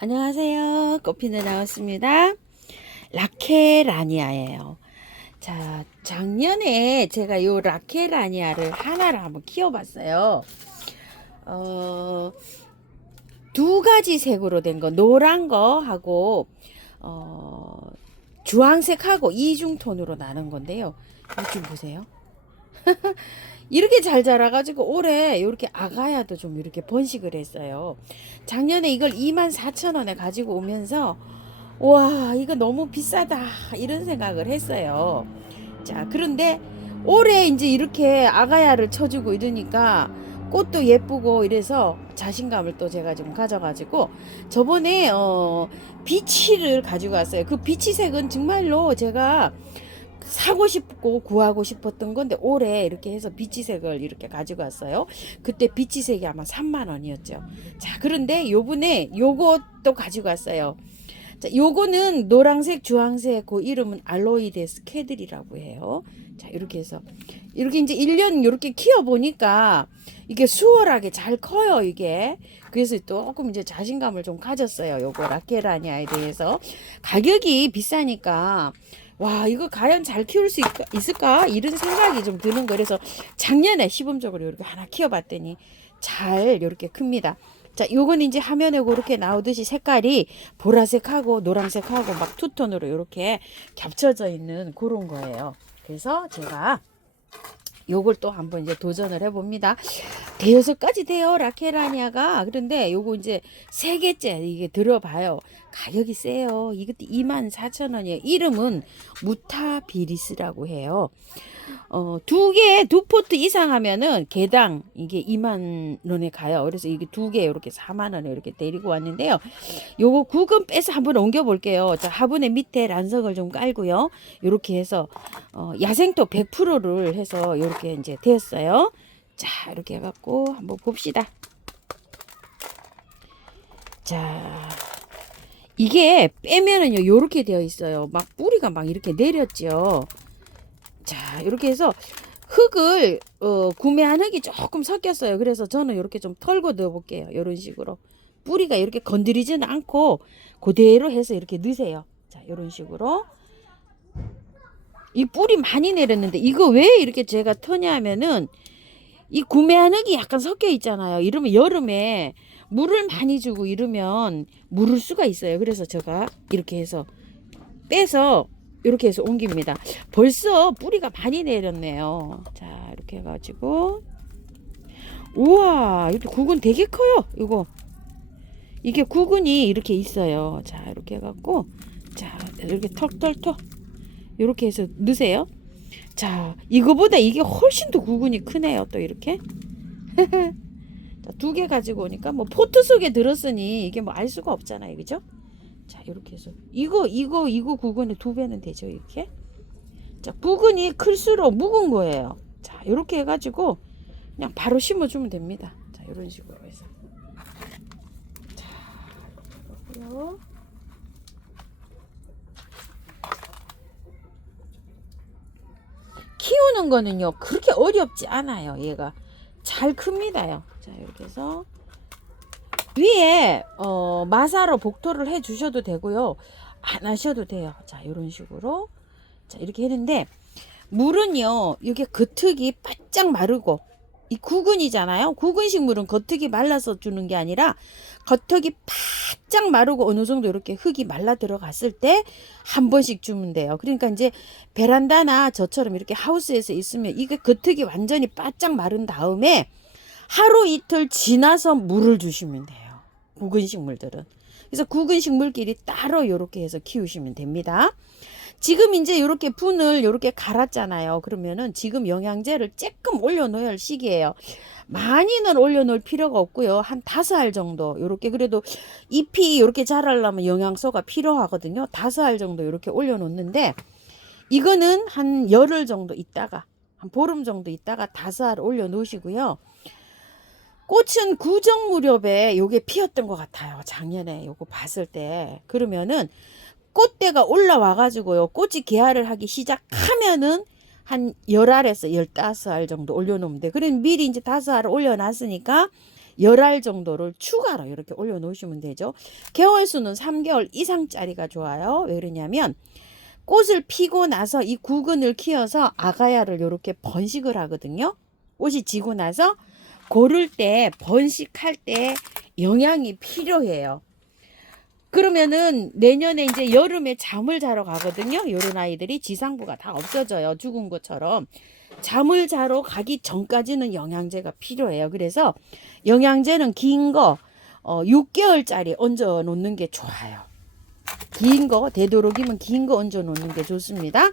안녕하세요. 꽃피는 나왔습니다. 라케라니아예요. 자, 작년에 제가 요 라케라니아를 하나를 한번 키워봤어요. 어, 두 가지 색으로 된 거, 노란 거 하고, 주황색하고 이중톤으로 나눈 건데요. 이거 좀 보세요. 이렇게 잘 자라가지고 올해 이렇게 아가야도 좀 이렇게 번식을 했어요. 작년에 이걸 24,000원에 가지고 오면서 와 이거 너무 비싸다 이런 생각을 했어요. 자 그런데 올해 이제 이렇게 아가야를 쳐주고 이러니까 꽃도 예쁘고 이래서 자신감을 또 제가 좀 가져가지고 저번에 비치를 가지고 왔어요. 그 비치색은 정말로 제가 사고 싶고 구하고 싶었던 건데 올해 이렇게 해서 비치색을 이렇게 가지고 왔어요. 그때 비치색이 아마 3만 원이었죠. 자, 그런데 요번에 요것도 가지고 왔어요. 자, 요거는 노란색, 주황색 그 이름은 알로이데스 캐들이라고 해요. 자, 이렇게 해서 이렇게 이제 1년 이렇게 키워 보니까 이게 수월하게 잘 커요, 이게. 그래서 조금 이제 자신감을 좀 가졌어요. 요거 라케라니아에 대해서. 가격이 비싸니까 와, 이거 과연 잘 키울 수 있을까? 이런 생각이 좀 드는 거. 그래서 작년에 시범적으로 이렇게 하나 키워봤더니 잘 이렇게 큽니다. 자, 요건 이제 화면에 그렇게 나오듯이 색깔이 보라색하고 노란색하고 막 투톤으로 이렇게 겹쳐져 있는 그런 거예요. 그래서 제가 요걸 또 한번 이제 도전을 해봅니다. 대여섯 가지 돼요, 라케라니아가. 그런데 요거 이제 세 개째 이게 들어봐요. 가격이 세요. 이것도 24,000원이에요. 이름은 무타비리스라고 해요. 두 포트 이상 하면은 개당 이게 2만 원에 가요. 그래서 이게 두 개 이렇게 4만 원에 이렇게 데리고 왔는데요. 요거 구근 빼서 한번 옮겨 볼게요. 자, 화분의 밑에 란석을 좀 깔고요. 요렇게 해서 야생토 100%를 해서 요렇게 이제 되었어요. 자, 이렇게 해갖고 한번 봅시다. 자, 이게 빼면은요, 요렇게 되어 있어요. 막 뿌리가 막 이렇게 내렸죠. 자, 이렇게 해서 흙을 구매한 흙이 조금 섞였어요. 그래서 저는 이렇게 좀 털고 넣어 볼게요. 이런 식으로 뿌리가 이렇게 건드리지는 않고 그대로 해서 이렇게 넣으세요. 자, 이런 식으로 이 뿌리 많이 내렸는데 이거 왜 이렇게 제가 터냐면은 이 구매한 흙이 약간 섞여 있잖아요. 이러면 여름에 물을 많이 주고 이러면 물을 수가 있어요. 그래서 제가 이렇게 해서 빼서 이렇게 해서 옮깁니다. 벌써 뿌리가 많이 내렸네요. 자, 이렇게 해가지고 우와, 이것도 구근 되게 커요. 이게 구근이 이렇게 있어요. 자, 이렇게 해갖고 자, 이렇게 턱턱턱 이렇게 해서 넣으세요. 자, 이거보다 이게 훨씬 더 구근이 크네요. 또 이렇게 자, 두 개 가지고 오니까 뭐 포트 속에 들었으니 이게 뭐 알 수가 없잖아요, 그죠? 자, 이렇게 해서 이거 구근의 두 배는 되죠, 이렇게. 자, 구근이 클수록 묵은 거예요. 자, 이렇게 해가지고 그냥 바로 심어주면 됩니다. 자, 이런 식으로 해서. 자, 이렇게 하고요. 키우는 거는요 그렇게 어렵지 않아요. 얘가 잘 큽니다요. 자, 이렇게 해서 위에 마사로 복토를 해 주셔도 되고요, 안 하셔도 돼요. 자, 이런 식으로 자, 이렇게 했는데 물은요 이게 겉흙이 바짝 마르고 이 구근이잖아요. 구근식 물은 겉흙이 말라서 주는 게 아니라 겉흙이 바짝 마르고 어느 정도 이렇게 흙이 말라 들어갔을 때 한 번씩 주면 돼요. 그러니까 이제 베란다나 저처럼 이렇게 하우스에서 있으면 이게 겉흙이 완전히 바짝 마른 다음에 하루 이틀 지나서 물을 주시면 돼요. 구근식 물들은. 그래서 구근식 물끼리 따로 이렇게 해서 키우시면 됩니다. 지금 이제 이렇게 분을 이렇게 갈았잖아요. 그러면은 지금 영양제를 조금 올려놓을 시기예요. 많이는 올려놓을 필요가 없고요. 한 5알 정도 이렇게, 그래도 잎이 이렇게 자라려면 영양소가 필요하거든요. 5알 정도 이렇게 올려놓는데 이거는 한 열흘 정도 있다가 한 보름 정도 있다가 5알 올려놓으시고요. 꽃은 구정 무렵에 요게 피었던 것 같아요. 작년에 요거 봤을 때. 그러면은 꽃대가 올라와 가지고요, 꽃이 개화를 하기 시작하면은 한 10알에서 15알 정도 올려놓으면 돼. 그럼 미리 이제 5알을 올려놨으니까 열알 정도를 추가로 이렇게 올려 놓으시면 되죠. 개월수는 3개월 이상짜리가 좋아요. 왜 그러냐면 꽃을 피고 나서 이 구근을 키워서 아가야를 이렇게 번식을 하거든요. 꽃이 지고 나서 고를 때 번식할 때 영양이 필요해요. 그러면은 내년에 이제 여름에 잠을 자러 가거든요. 요런 아이들이 지상부가 다 없어져요. 죽은 것처럼. 잠을 자러 가기 전까지는 영양제가 필요해요. 그래서 영양제는 긴 거 6개월짜리 얹어 놓는 게 좋아요. 긴 거, 되도록이면 긴 거 얹어 놓는 게 좋습니다.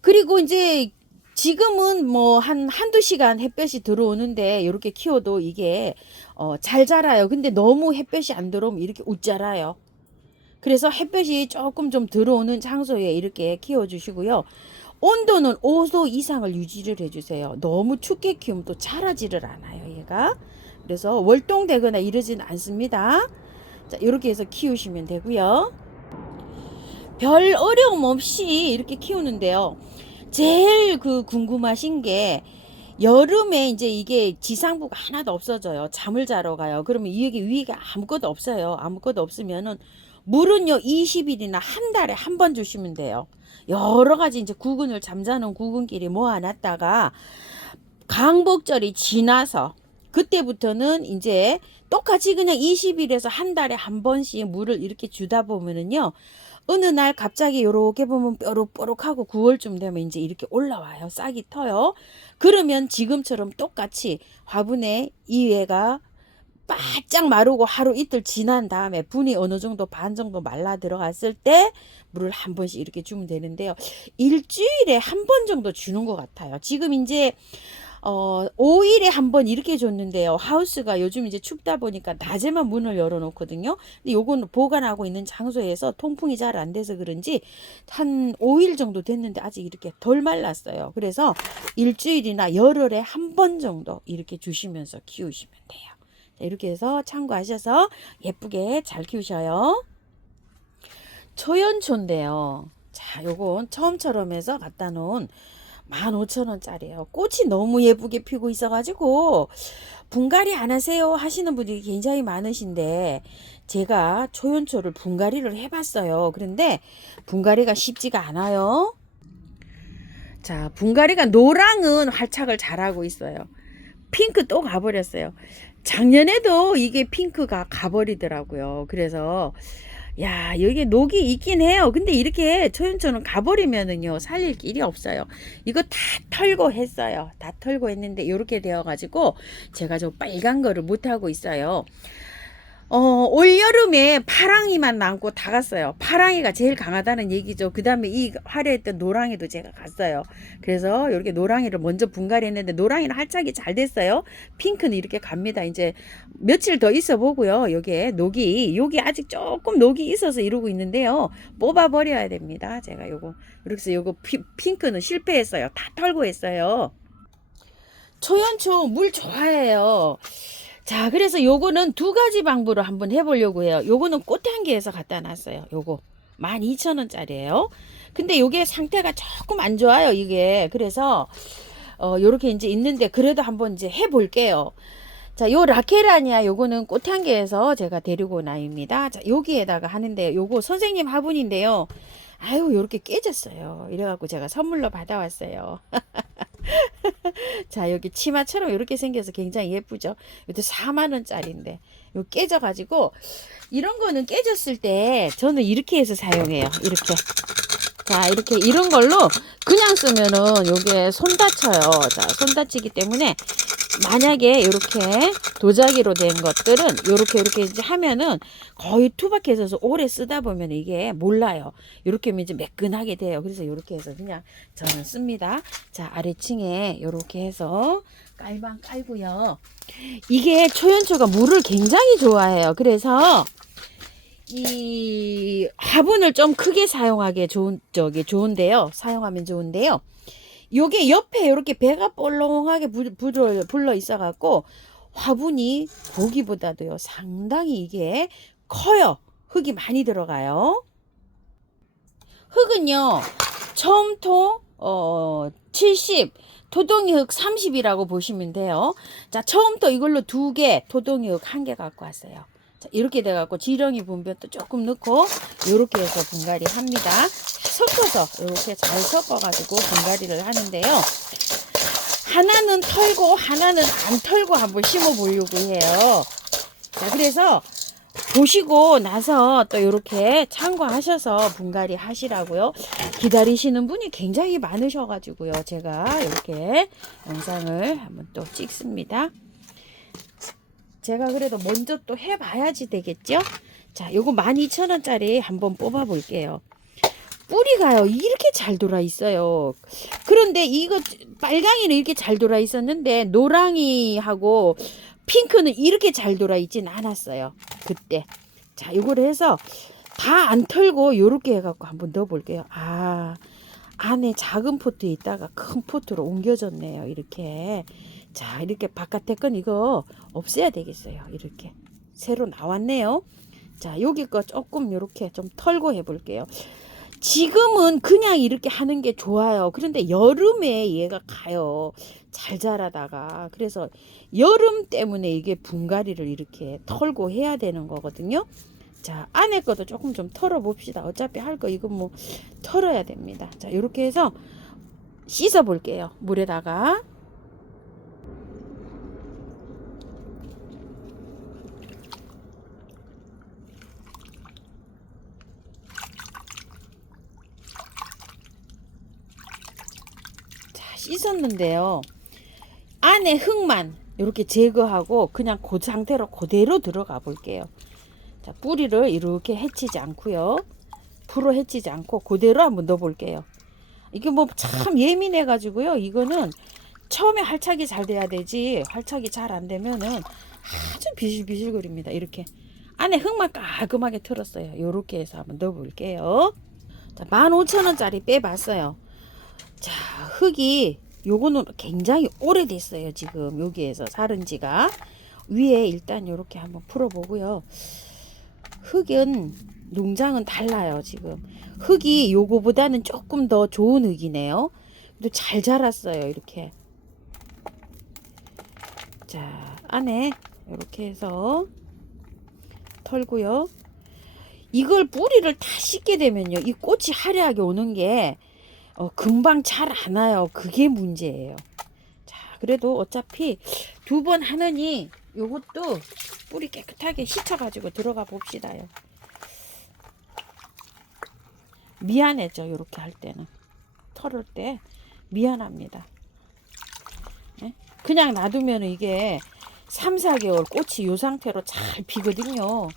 그리고 이제 지금은 뭐 한두 시간 햇볕이 들어오는데 이렇게 키워도 이게 잘 자라요. 근데 너무 햇볕이 안 들어오면 이렇게 못 자라요. 그래서 햇볕이 조금 좀 들어오는 장소에 이렇게 키워주시고요. 온도는 5도 이상을 유지를 해주세요. 너무 춥게 키우면 또 자라지를 않아요, 얘가. 그래서 월동되거나 이러진 않습니다. 자, 이렇게 해서 키우시면 되고요. 별 어려움 없이 이렇게 키우는데요. 제일 궁금하신 게 여름에 이제 이게 지상부가 하나도 없어져요. 잠을 자러 가요. 그러면 이게 위에 아무것도 없어요. 아무것도 없으면은 물은요 20일이나 한 달에 한 번 주시면 돼요. 여러 가지 이제 구근을 잠자는 구근끼리 모아놨다가 강복절이 지나서 그때부터는 이제 똑같이 그냥 20일에서 한 달에 한 번씩 물을 이렇게 주다 보면은요. 어느 날 갑자기 요렇게 보면 뾰록뾰록하고 9월쯤 되면 이제 이렇게 올라와요. 싹이 터요. 그러면 지금처럼 똑같이 화분에 이외가 바짝 마르고 하루 이틀 지난 다음에 분이 어느 정도 반 정도 말라 들어갔을 때 물을 한 번씩 이렇게 주면 되는데요. 일주일에 한 번 정도 주는 것 같아요. 지금 이제 5일에 한 번 이렇게 줬는데요. 하우스가 요즘 이제 춥다 보니까 낮에만 문을 열어 놓거든요. 근데 요거는 보관하고 있는 장소에서 통풍이 잘 안 돼서 그런지 한 5일 정도 됐는데 아직 이렇게 덜 말랐어요. 그래서 일주일이나 열흘에 한 번 정도 이렇게 주시면서 키우시면 돼요. 이렇게 해서 참고하셔서 예쁘게 잘 키우셔요. 초연초인데요. 자, 요건 처음처럼 해서 갖다 놓은 15,000원짜리예요. 꽃이 너무 예쁘게 피고 있어가지고 분갈이 안 하세요 하시는 분들이 굉장히 많으신데 제가 초연초를 분갈이를 해봤어요. 그런데 분갈이가 쉽지가 않아요. 자, 분갈이가 노랑은 활착을 잘하고 있어요. 핑크 또 가버렸어요. 작년에도 이게 핑크가 가버리더라고요. 그래서 야, 여기 녹이 있긴 해요. 근데 이렇게 초연초는 가버리면은요, 살릴 길이 없어요. 이거 다 털고 했어요. 다 털고 했는데, 이렇게 되어가지고, 제가 저 빨간 거를 못하고 있어요. 올여름에 파랑이만 남고 다 갔어요. 파랑이가 제일 강하다는 얘기죠. 그 다음에 이 화려했던 노랑이도 제가 갔어요. 그래서 이렇게 노랑이를 먼저 분갈이 했는데 노랑이는 활짝이 잘 됐어요. 핑크는 이렇게 갑니다. 이제 며칠 더 있어 보고요. 여기 아직 조금 녹이 있어서 이러고 있는데요. 뽑아버려야 됩니다. 제가 그래서 요거 핑크는 실패했어요. 다 털고 했어요. 초연초 물 좋아해요. 자, 그래서 요거는 두 가지 방법으로 한번 해보려고 해요. 요거는 꽃향기에서 갖다 놨어요. 요거 12,000원짜리예요. 근데 요게 상태가 조금 안 좋아요. 이게 그래서 요렇게 이제 있는데 그래도 한번 이제 해볼게요. 자, 요 라케라니아 요거는 꽃향기에서 제가 데리고 나입니다. 자, 여기에다가 하는데 요거 선생님 화분인데요. 아유, 요렇게 깨졌어요. 이래갖고 제가 선물로 받아왔어요. 자, 여기 치마처럼 이렇게 생겨서 굉장히 예쁘죠. 이것도 4만원짜리인데 요 깨져가지고 이런 거는 깨졌을 때 저는 이렇게 해서 사용해요. 이렇게. 자, 이렇게 이런 걸로 그냥 쓰면은 요게 손 다쳐요. 자, 손 다치기 때문에 만약에 이렇게 도자기로 된 것들은 이렇게 이제 하면은 거의 투박해서 오래 쓰다 보면 이게 몰라요. 이렇게 하면 이제 매끈하게 돼요. 그래서 이렇게 해서 그냥 저는 씁니다. 자, 아래층에 이렇게 해서 깔방 깔고요. 이게 초연초가 물을 굉장히 좋아해요. 그래서 이 화분을 좀 크게 사용하게 좋은데요. 사용하면 좋은데요. 요게 옆에 이렇게 배가 볼렁하게 불러 있어 갖고 화분이 보기보다도요 상당히 이게 커요. 흙이 많이 들어가요. 흙은요 처음토 70, 토동이 흙 30이라고 보시면 돼요. 자, 처음부터 이걸로 2개, 토동이 흙 1개 갖고 왔어요. 자, 이렇게 돼갖고 지렁이 분변도 조금 넣고 이렇게 해서 분갈이 합니다. 섞어서 이렇게 잘 섞어가지고 분갈이를 하는데요. 하나는 털고 하나는 안 털고 한번 심어 보려고 해요. 자, 그래서 보시고 나서 또 이렇게 참고하셔서 분갈이 하시라고요. 기다리시는 분이 굉장히 많으셔가지고요. 제가 이렇게 영상을 한번 또 찍습니다. 제가 그래도 먼저 또 해봐야지 되겠죠? 자, 요거 12,000원짜리 한번 뽑아 볼게요. 뿌리가요, 이렇게 잘 돌아 있어요. 그런데 이거 빨강이는 이렇게 잘 돌아 있었는데 노랑이하고 핑크는 이렇게 잘 돌아 있진 않았어요, 그때. 자, 요거를 해서 다 안 털고 요렇게 해갖고 한번 넣어 볼게요. 아, 안에 작은 포트에 있다가 큰 포트로 옮겨졌네요, 이렇게. 자, 이렇게 바깥에 건 이거 없애야 되겠어요. 이렇게 새로 나왔네요. 자, 여기 거 조금 이렇게 좀 털고 해 볼게요. 지금은 그냥 이렇게 하는 게 좋아요. 그런데 여름에 얘가 가요, 잘 자라다가. 그래서 여름 때문에 이게 분갈이를 이렇게 털고 해야 되는 거거든요. 자, 안에 것도 조금 좀 털어 봅시다. 어차피 할 거 이거 뭐 털어야 됩니다. 자, 이렇게 해서 씻어 볼게요, 물에다가. 씻었는데요, 안에 흙만 이렇게 제거하고 그냥 그 상태로 그대로 들어가 볼게요. 자, 뿌리를 이렇게 해치지 않고요, 풀어 해치지 않고 그대로 한번 넣어 볼게요. 이게 뭐 참 예민해 가지고요, 이거는 처음에 활착이 잘 돼야 되지, 활착이 잘 안 되면은 아주 비실비실거립니다. 이렇게 안에 흙만 깔끔하게 털었어요. 이렇게 해서 한번 넣어 볼게요. 자, 15,000원짜리 빼봤어요. 자, 흙이 요거는 굉장히 오래됐어요. 지금 여기에서 사른 지가. 위에 일단 이렇게 한번 풀어보고요. 흙은 농장은 달라요. 지금 흙이 요거보다는 조금 더 좋은 흙이네요. 그래도 잘 자랐어요, 이렇게. 자, 안에 이렇게 해서 털고요. 이걸 뿌리를 다 씻게 되면요, 이 꽃이 화려하게 오는 게 금방 잘 안 와요. 그게 문제예요. 자, 그래도 어차피 2번 하느니 요것도 뿌리 깨끗하게 씻어가지고 들어가 봅시다요. 미안해져, 요렇게 할 때는. 털을 때 미안합니다. 네? 그냥 놔두면 이게 3, 4개월 꽃이 요 상태로 잘 피거든요.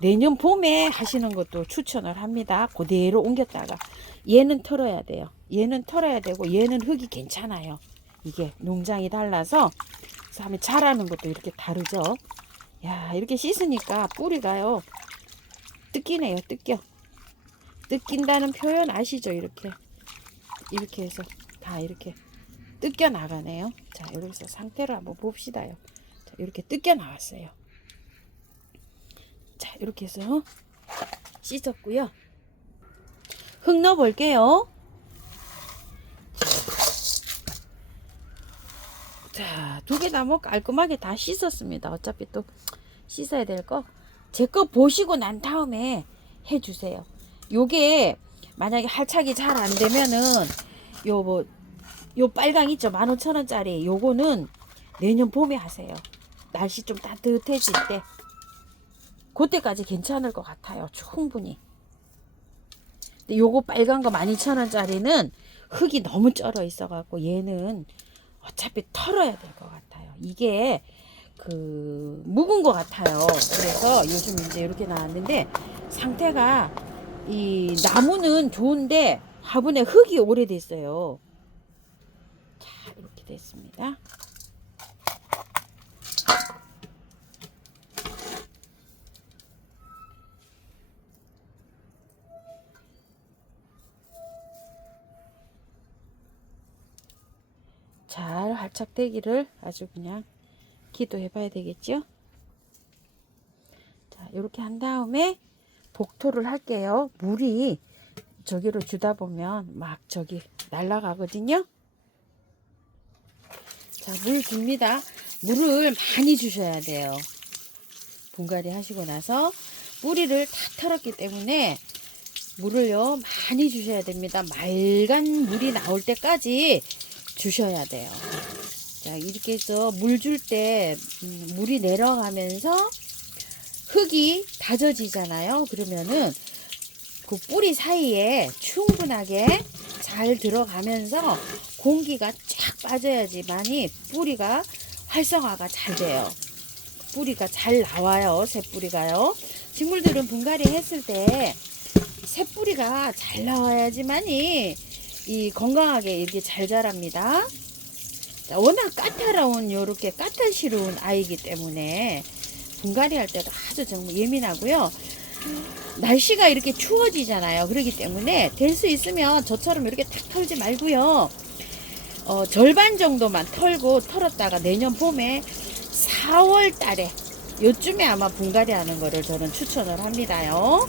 내년 봄에 하시는 것도 추천을 합니다. 그대로 옮겼다가. 얘는 털어야 돼요. 얘는 털어야 되고, 얘는 흙이 괜찮아요. 이게 농장이 달라서 다음에 자라는 것도 이렇게 다르죠. 야, 이렇게 씻으니까 뿌리가요, 뜯기네요. 뜯긴다는 표현 아시죠? 이렇게 해서 다 이렇게 뜯겨 나가네요. 자, 이렇게 해서 상태를 한번 봅시다요. 자, 이렇게 뜯겨 나왔어요. 자, 이렇게 해서 씻었고요. 흙 넣어 볼게요. 자, 2개 다 뭐 깔끔하게 다 씻었습니다. 어차피 또 씻어야 될 거. 제 거 보시고 난 다음에 해주세요. 요게 만약에 할착이 잘 안 되면은 요 빨강 있죠, 15,000원짜리. 요거는 내년 봄에 하세요. 날씨 좀 따뜻해질 때. 그때까지 괜찮을 것 같아요, 충분히. 근데 요거 빨간 거 12,000원짜리는 흙이 너무 쩔어 있어갖고 얘는 어차피 털어야 될 것 같아요. 이게 묵은 것 같아요. 그래서 요즘 이제 이렇게 나왔는데, 상태가, 이 나무는 좋은데 화분에 흙이 오래됐어요. 자, 이렇게 됐습니다. 잘 활착되기를 아주 그냥 기도해 봐야 되겠죠. 자, 이렇게 한 다음에 복토를 할게요. 물이 저기로 주다 보면 막 저기 날아가거든요. 자, 물 줍니다. 물을 많이 주셔야 돼요. 분갈이 하시고 나서 뿌리를 다 털었기 때문에 물을요 많이 주셔야 됩니다. 맑은 물이 나올 때까지 주셔야 돼요. 자, 이렇게 해서 물 줄 때 물이 내려가면서 흙이 다져지잖아요. 그러면은 그 뿌리 사이에 충분하게 잘 들어가면서 공기가 쫙 빠져야지만이 뿌리가 활성화가 잘 돼요. 뿌리가 잘 나와요. 새 뿌리가요. 식물들은 분갈이 했을 때 새 뿌리가 잘 나와야지만이 이 건강하게 이렇게 잘 자랍니다. 자, 워낙 까탈스러운 요렇게 까탈스러운 아이기 때문에 분갈이 할 때도 아주 정말 예민하고요. 날씨가 이렇게 추워지잖아요. 그렇기 때문에 될 수 있으면 저처럼 이렇게 탁 털지 말고요. 절반 정도만 털었다가 내년 봄에 4월 달에 요쯤에 아마 분갈이 하는 거를 저는 추천을 합니다요.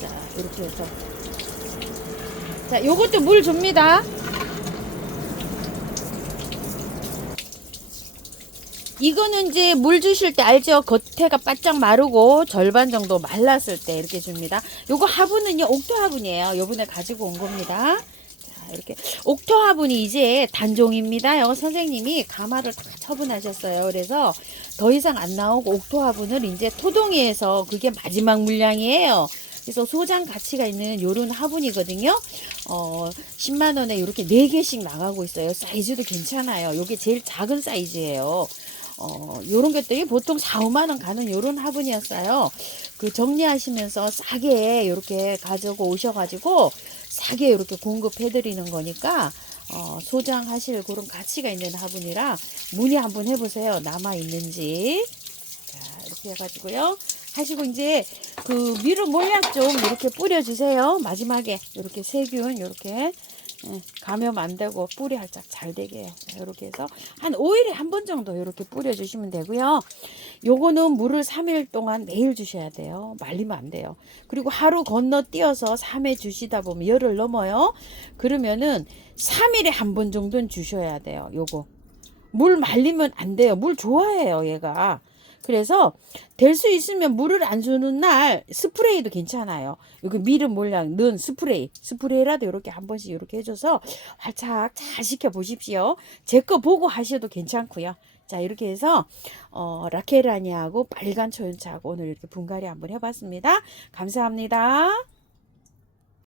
자, 이렇게 해서. 자, 요것도 물 줍니다. 이거는 이제 물 주실 때 알죠? 겉에가 바짝 마르고 절반 정도 말랐을 때 이렇게 줍니다. 요거 화분은요, 옥토 화분이에요. 요번에 가지고 온 겁니다. 자, 이렇게. 옥토 화분이 이제 단종입니다요. 선생님이 가마를 다 처분하셨어요. 그래서 더 이상 안 나오고 옥토 화분을 이제 토동이에서 그게 마지막 물량이에요. 그래서 소장 가치가 있는 요런 화분이거든요. 10만원에 이렇게 4개씩 나가고 있어요. 사이즈도 괜찮아요. 요게 제일 작은 사이즈예요. 요런 것들이 보통 4, 5만원 가는 요런 화분이었어요. 그 정리하시면서 싸게 이렇게 가지고 오셔가지고 싸게 이렇게 공급해드리는 거니까, 소장하실 그런 가치가 있는 화분이라 문의 한번 해보세요. 남아있는지. 자, 이렇게 해가지고요. 하시고 이제 그 미루 몰약 좀 이렇게 뿌려주세요. 마지막에 이렇게 세균 이렇게 감염 안 되고 뿌리 활짝 잘 되게 이렇게 해서 한 5일에 한 번 정도 이렇게 뿌려주시면 되고요. 요거는 물을 3일 동안 매일 주셔야 돼요. 말리면 안 돼요. 그리고 하루 건너뛰어서 3회 주시다 보면 열흘 넘어요. 그러면은 3일에 한 번 정도는 주셔야 돼요. 요거 물 말리면 안 돼요. 물 좋아해요 얘가. 그래서 될 수 있으면 물을 안 주는 날 스프레이도 괜찮아요. 여기 미름 몰약 넣은 스프레이라도 이렇게 한 번씩 이렇게 해줘서 활짝 잘 식혀 보십시오. 제 거 보고 하셔도 괜찮고요. 자, 이렇게 해서 라케라니아하고 빨간 초연차하고 오늘 이렇게 분갈이 한번 해봤습니다. 감사합니다.